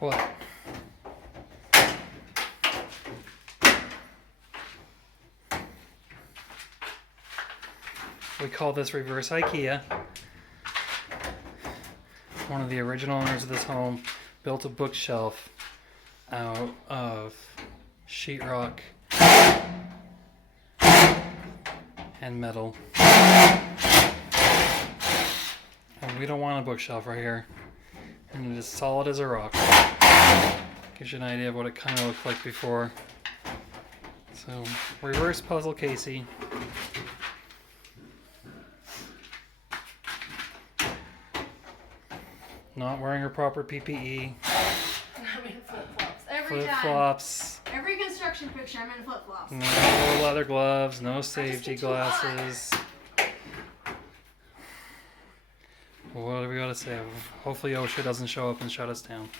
What? We call this reverse IKEA. One of the original owners of this home built a bookshelf out of sheetrock and metal. And we don't want a bookshelf right here. And it is solid as a rock. Gives you an idea of what it kind of looked like before. So, reverse puzzle Casey. Not wearing her proper PPE. I'm in flip-flops. Every time. Flip-flops. Every construction picture, I'm in flip-flops. No leather gloves, no safety glasses. What do we gotta say? Hopefully OSHA doesn't show up and shut us down.